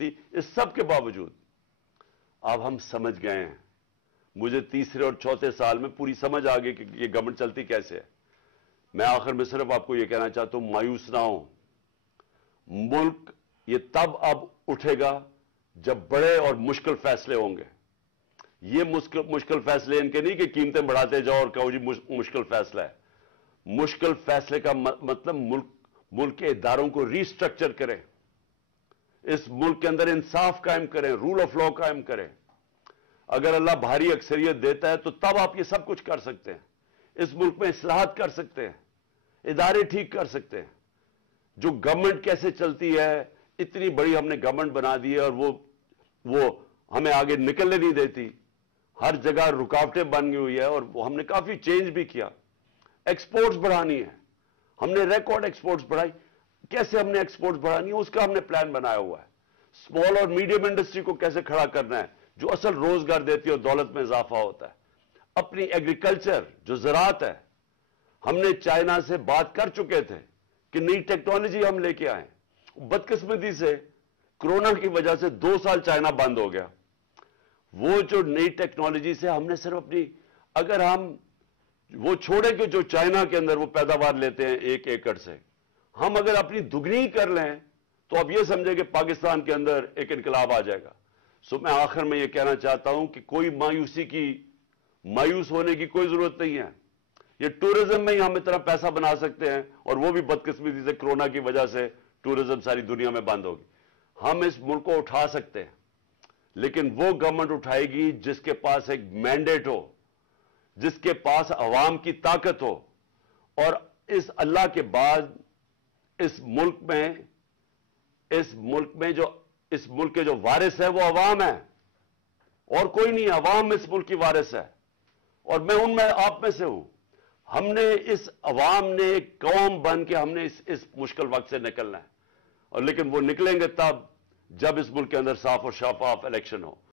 اس سب کے باوجود اب ہم سمجھ گئے ہیں. مجھے تیسرے اور چوتھے سال میں پوری سمجھ آ گئی کہ یہ گورنمنٹ چلتی کیسے ہے. میں آخر میں صرف آپ کو یہ کہنا چاہتا ہوں، مایوس نہ ہوں. ملک یہ تب اب اٹھے گا جب بڑے اور مشکل فیصلے ہوں گے. یہ مشکل فیصلے ان کے نہیں کہ قیمتیں بڑھاتے جاؤ اور کہو جی مشکل فیصلہ ہے. مشکل فیصلے کا مطلب ملک کے اداروں کو ری سٹرکچر کریں، اس ملک کے اندر انصاف قائم کریں، رول آف لا قائم کریں. اگر اللہ بھاری اکثریت دیتا ہے تو تب آپ یہ سب کچھ کر سکتے ہیں. اس ملک میں اصلاحات کر سکتے ہیں، ادارے ٹھیک کر سکتے ہیں. جو گورنمنٹ کیسے چلتی ہے، اتنی بڑی ہم نے گورنمنٹ بنا دی ہے اور وہ ہمیں آگے نکلنے نہیں دیتی. ہر جگہ رکاوٹیں بن گئی ہوئی ہے اور ہم نے کافی چینج بھی کیا. ایکسپورٹس بڑھانی ہے، ہم نے ریکارڈ ایکسپورٹس بڑھائی. کیسے ہم نے ایکسپورٹس بڑھانی ہے اس کا ہم نے پلان بنایا ہوا ہے. اسمال اور میڈیم انڈسٹری کو کیسے کھڑا کرنا ہے جو اصل روزگار دیتی ہے اور دولت میں اضافہ ہوتا ہے. اپنی ایگریکلچر جو زراعت ہے، ہم نے چائنا سے بات کر چکے تھے کہ نئی ٹیکنالوجی ہم لے کے آئیں. بدقسمتی سے کرونا کی وجہ سے 2 سال چائنا بند ہو گیا. وہ جو نئی ٹیکنالوجی سے ہم نے صرف اپنی، اگر ہم وہ چھوڑیں کہ جو چائنا کے اندر وہ پیداوار لیتے ہیں 1 ایکڑ سے، ہم اگر اپنی دگنی کر لیں تو اب یہ سمجھے کہ پاکستان کے اندر ایک انقلاب آ جائے گا. میں آخر میں یہ کہنا چاہتا ہوں کہ کوئی مایوس ہونے کی کوئی ضرورت نہیں ہے. یہ ٹورزم میں ہی ہم اتنا پیسہ بنا سکتے ہیں اور وہ بھی بدقسمتی سے کرونا کی وجہ سے ٹورزم ساری دنیا میں بند ہوگی. ہم اس ملک کو اٹھا سکتے ہیں، لیکن وہ گورنمنٹ اٹھائے گی جس کے پاس ایک مینڈیٹ ہو، جس کے پاس عوام کی طاقت ہو. اور اس اللہ کے بعد اس ملک کے جو وارث ہے وہ عوام ہے اور کوئی نہیں. عوام اس ملک کی وارث ہے اور میں آپ میں سے ہوں. ہم نے اس عوام نے ایک قوم بن کے ہم نے اس مشکل وقت سے نکلنا ہے. اور لیکن وہ نکلیں گے تب جب اس ملک کے اندر صاف اور شفاف الیکشن ہو.